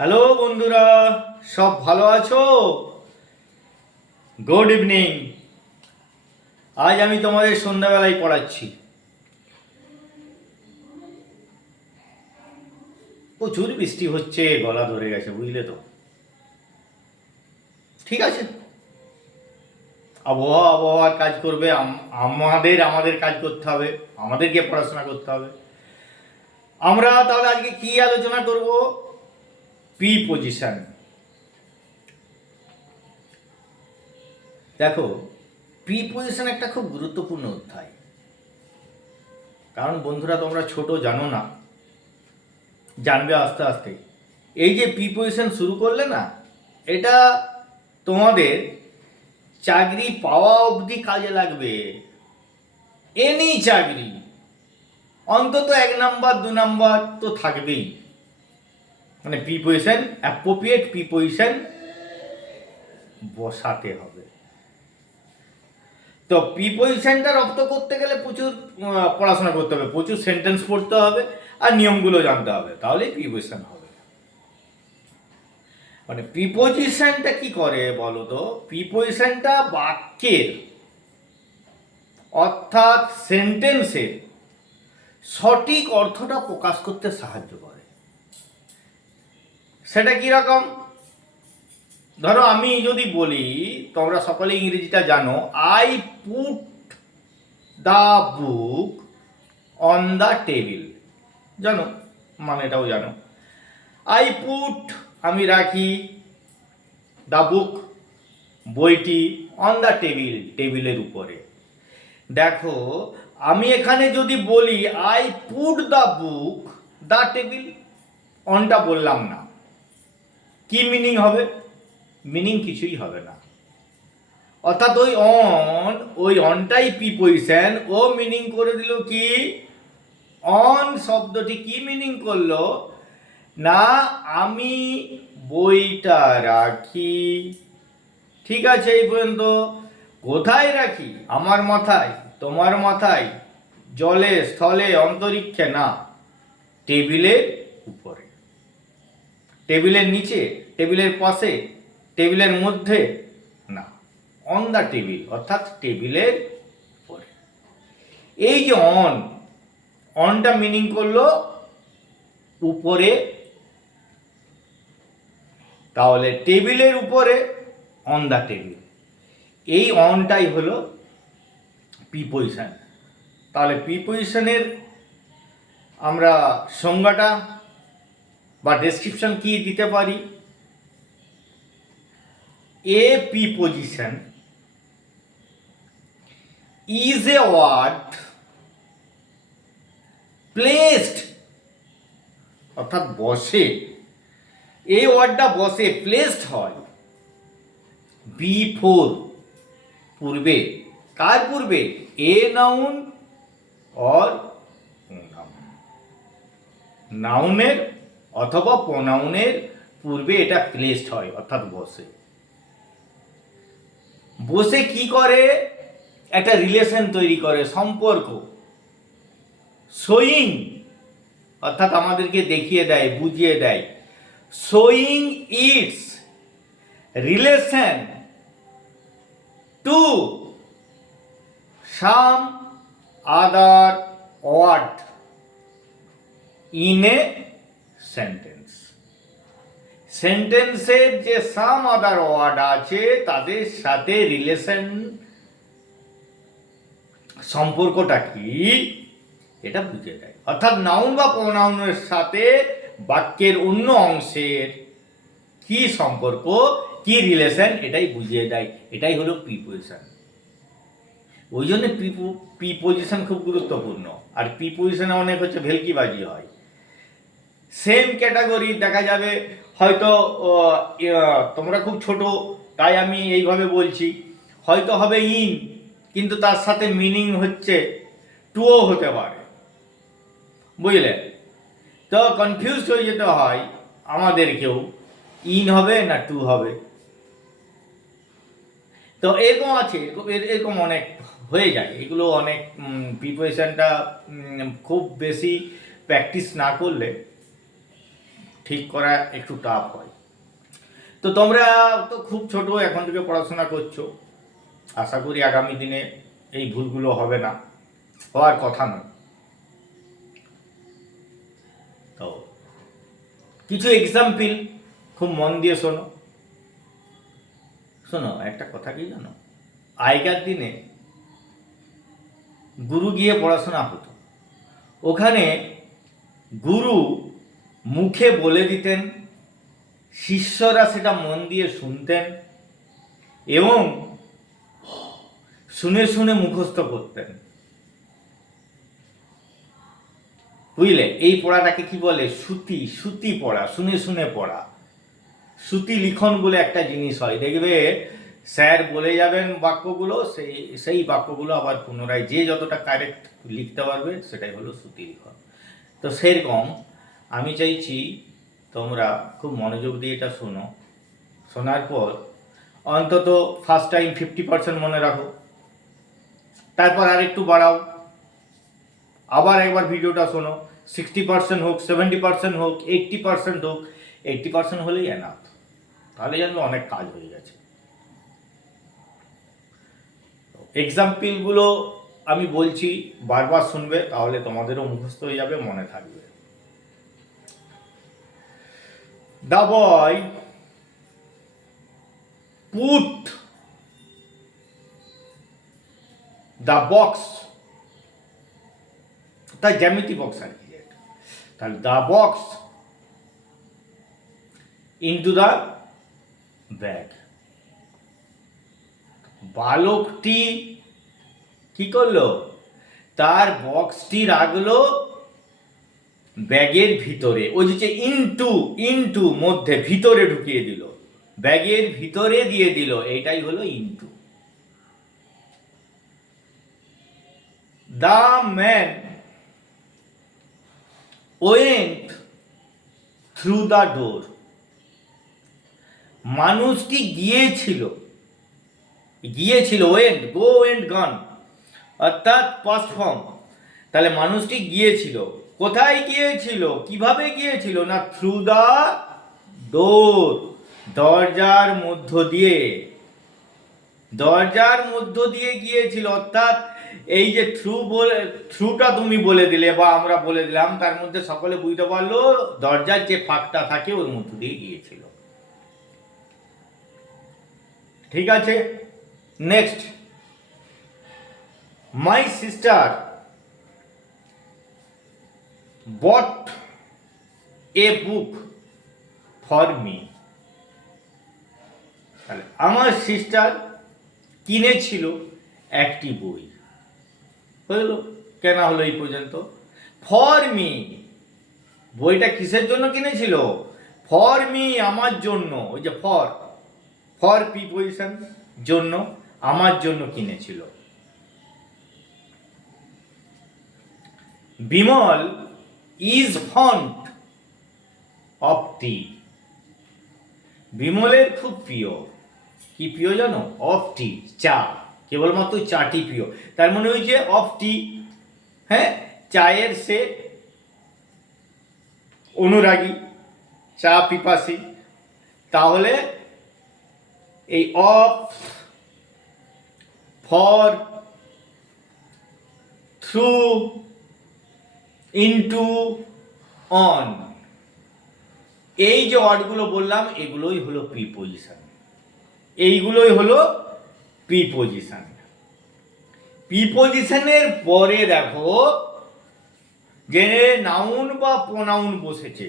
Hello বন্ধুরা, সব ভালো আছো? Good evening. আজ আমি তোমাদের সন্ধ্যাবেলায় পড়াচ্ছি। প্রচুর বৃষ্টি হচ্ছে, গলা ধরে গেছে, বুঝলে তো। ঠিক আছে, আবহাওয়ার কাজ করবে, আমাদের কাজ করতে হবে, আমাদেরকে পড়াশোনা করতে হবে। আমরা তাহলে আজকে কি আলোচনা করব? প্রিপজিশন। দেখো, প্রিপজিশন একটা খুব গুরুত্বপূর্ণ অধ্যায়। কারণ বন্ধুরা, তোমরা ছোট, জানো না, জানবে আস্তে আস্তে। এই যে প্রিপজিশন শুরু করলে না, এটা তোমাদের চাকরি পাওয়া অবধি কাজে লাগবে। এনি চাকরি অন্তত 1 নাম্বার 2 নাম্বার তো থাকবেই। মানে প্রিপজিশন, অ্যাপ্রোপ্রিয়েট প্রিপজিশন বসাতে হবে। তো প্রিপজিশনটা রপ্ত করতে গেলে প্রচুর পড়াশোনা করতে হবে, প্রচুর সেন্টেন্স পড়তে হবে, আর নিয়মগুলো জানতে হবে, তাহলেই প্রিপজিশন হবে। মানে প্রিপজিশনটা কি করে বলো তো? প্রিপজিশনটা বাক্যের অর্থাৎ সেন্টেন্সের সঠিক অর্থটা প্রকাশ করতে সাহায্য করে। সেটা কীরকম? ধরো, আমি যদি বলি, তোমরা সকলে ইংরেজিটা জানো, I put the book on the table, জানো, মানে এটাও জানো। আই পুট, আমি রাখি, দ্য বুক, বইটি, অন দ্য টেবিল, টেবিলের উপরে। দেখো, আমি এখানে যদি বলি I put the book the table, অনটা বললাম না, কি মিনিং হবে? মিনিং কিছুই হবে না। অর্থাৎ ওই অনটাই প্রিপজিশন, ও মিনিং করে দিল কি? অন শব্দটি কি মিনিং করলো না, আমি বইটা রাখি। ঠিক আছে, এই পর্যন্ত। কোথায় রাখি? আমার মাথায়, তোমার মাথায়, জলে, স্থলে, অন্তরিক্ষে না, টেবিলের উপরে। টেবিলের নিচে, টেবিলের পাশে, টেবিলের মধ্যে না, অন দ্য টেবিল, অর্থাৎ টেবিলের উপরে। এই যে অনটা মিনিং করলো উপরে, তাহলে টেবিলের উপরে, অন দ্য টেবিল, এই অনটাই হলো প্রিপজিশন। তাহলে প্রিপজিশনের আমরা সংজ্ঞাটা বা ডেসক্রিপশন কি দিতে পারি? A preposition is a word placed, অর্থাৎ বসে, এই ওয়ার্ডটা বসে, প্লেসড হয় বিফোর, পূর্বে। কার পূর্বে? এ নাউন অর প্রোনাউন, নাউনের অথবা প্রোনাউনের পূর্বে এটা প্লেসড হয়, অর্থাৎ বসে। বসে কি করে? একটা রিলেশন তৈরি করে, সম্পর্ক। শোয়িং, অর্থাৎ আমাদেরকে দেখিয়ে দেয়, বুঝিয়ে দেয়। Showing its relation to some other word in a sentence. সেন্টেন্সের যে সাম আদার ওয়ার্ড আছে তাদের সাথে রিলেশন, সম্পর্কটা কি, এটা বুঝিয়ে দেয়। অর্থাৎ নাউন বা প্রোনাউনের সাথে বাক্যের অন্য অংশের কি সম্পর্ক, কি রিলেশন, এটাই বুঝিয়ে দেয়। এটাই হলো প্রিপজিশন। ওই জন্য প্রিপজিশন খুব গুরুত্বপূর্ণ। আর প্রিপজিশনে অনেক ভেলকিবাজি হয়। সেম ক্যাটাগরি দেখা যাবে, হয়তো তোমরা খুব ছোট তাই আমি এইভাবে বলছি, হয়তো হবে ইন, কিন্তু তার সাথে মিনিং হচ্ছে টুও হতে পারে, বুঝলে তো? কনফিউজ হয়ে যেতে হয় আমাদেরকেও, ইন হবে না টু হবে। তো এরকম আছে, এরকম অনেক হয়ে যায়। এগুলো অনেক প্রিপারেশনটা খুব বেশি প্র্যাকটিস না করলে ঠিক করা একটু টাফ হয়। তো তোমরা তো খুব ছোট, এখন থেকে পড়াশোনা করছো, আশা করি আগামী দিনে এই ভুলগুলো হবে না, হওয়ার কথা নয়। তো কিছু এক্সাম্পল খুব মন দিয়ে শোনো। শোনো, একটা কথা কি জানো, আগেকার দিনে গুরু গিয়ে পড়াশোনা হতো, ওখানে গুরু মুখে বলে দিতেন, শিষ্যরা সেটা মন দিয়ে শুনতেন এবং শুনে শুনে মুখস্থ করতেন। বুঝলে, এই পড়াটাকে কি বলে? শ্রুতি পড়া, শুনে শুনে পড়া। শ্রুতি লিখন বলে একটা জিনিস হয়, দেখবে স্যার বলে যাবেন বাক্যগুলো, সেই বাক্যগুলো আবার পুনরায় যে যতটা কারেক্ট লিখতে পারবে সেটাই হলো শ্রুতি লিখন। তো সেরকম আমি চাইছি তোমরা খুব মনোযোগ দিয়ে এটা শোনো, শোনার পর অন্তত ফার্স্ট টাইম 50% মনে রাখো, তারপর আর একটু বাড়াও, আবার একবার ভিডিওটা শোনো, 60% হোক, 70% হোক, 80% হোক, 80% হলেই এনাফ, তাহলে জানবে অনেক কাজ হয়ে গেছে। এক্সাম্পলগুলো আমি বলছি, বারবার শুনবে, তাহলে তোমাদেরও মুখস্থ হয়ে যাবে, মনে থাকবে। The boy put the box, তাই জ্যামিতি বক্স আর কি, তাহলে the box into the bag। বালকটি কি করলো? তার বক্সটি রাখলো ব্যাগের ভিতরে। ওই যে ইনটু মধ্যে, ভিতরে ঢুকিয়ে দিল, ব্যাগের ভিতরে দিয়ে দিল, এইটাই হলো into. The man went through the door. মানুষটি গিয়েছিল, ওয়েন্ট, গো ওয়েন্ট গন, অর্থাৎ পাস্ট ফর্ম। তাহলে মানুষটি গিয়েছিল, কোথায় গিয়েছিল, কিভাবে গিয়েছিল? না থ্রু দ্য ডোর, দরজার মধ্য দিয়ে, গিয়েছিল। অর্থাৎ এই যে থ্রুটা তুমি বলে দিলে বা আমরা বলে দিলাম, তার মধ্যে সকলে বুঝতে পারলো দরজার যে ফাঁকটা থাকে ওর মধ্য দিয়ে গিয়েছিল। ঠিক আছে, next, my sister bought a book for me. তাহলে আমার সিস্টার কিনেছিল একটি বই, হলো, কেনা হলো এই পর্যন্ত। ফর মি, বইটা কিসের জন্য কিনেছিল? ফর মি, আমার জন্য। ওই যে ফর প্রিপোজিশন, জন্য, আমার জন্য কিনেছিল। বিমল ইজ ফন্ড অফ টি। বিমলের খুব প্রিয়, কি প্রিয় জানো? অফ টি, চা, কেবলমাত্র চাটি প্রিয়। তার মানে ওই যে অফ টি, হ্যাঁ, চায়ের সে অনুরাগী, চা পিপাসী। তাহলে এই of, for, through, into, on, এই যে ওয়ার্ডগুলো বললাম এগুলোই হলো প্রিপোজিশন। প্রিপোজিশনের পরে দেখো যে নাউন বা প্রোনাউন বসেছে,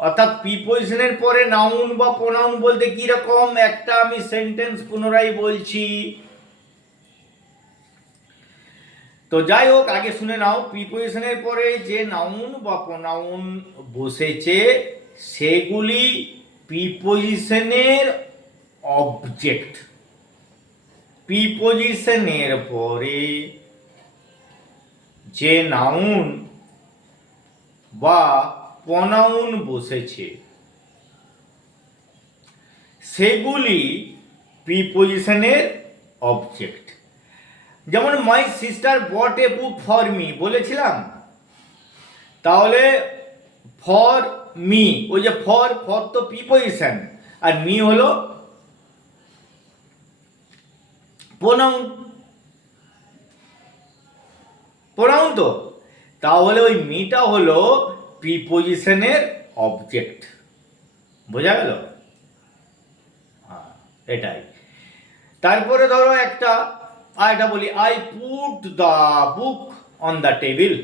অর্থাৎ প্রিপোজিশনের পরে নাউন বা প্রোনাউন বলতে কি রকম? একটা আমি সেন্টেন্স পুনরায় বলছি, তো যাই হোক, আগে শুনে নাও। প্রিপোজিশনের পরে যে নাউন বা প্রোনাউন বসেছে সেগুলি প্রিপোজিশনের অবজেক্ট। প্রিপোজিশনের পরে যে নাউন বা প্রোনাউন বসেছে সেগুলি প্রিপোজিশনের অবজেক্ট। যেমন my sister bought a book for me বলেছিলাম, তাহলে ফর মি, ওই যে ফর তো প্রিপজিশন, আর মি হলো প্রোনাউন। প্রোনাউন তো, তাহলে ওই মিটা হলো প্রিপজিশনের অবজেক্ট। বোঝা গেল? হ্যাঁ, এটাই। তারপরে ধরো একটা আরেকটা বলি, I put the book on the table.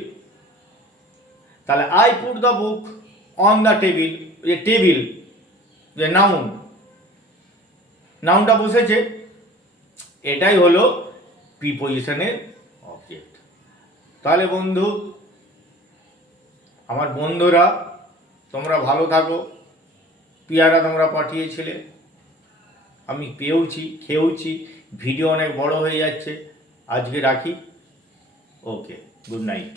তাহলে I put the book on the table, যে টেবিল যে নাউন, নাউনটা বসেছে, এটাই হলো প্রিপজিশনের অবজেক্ট। তাহলে বন্ধু, আমার বন্ধুরা, তোমরা ভালো থাকো। পেয়ারা তোমরা পাঠিয়েছিলে, আমি পেয়েওছি, খেয়েওছি। ভিডিও অনেক বড় হয়ে যাচ্ছে, আজকে রাখি। ওকে, গুড নাইট।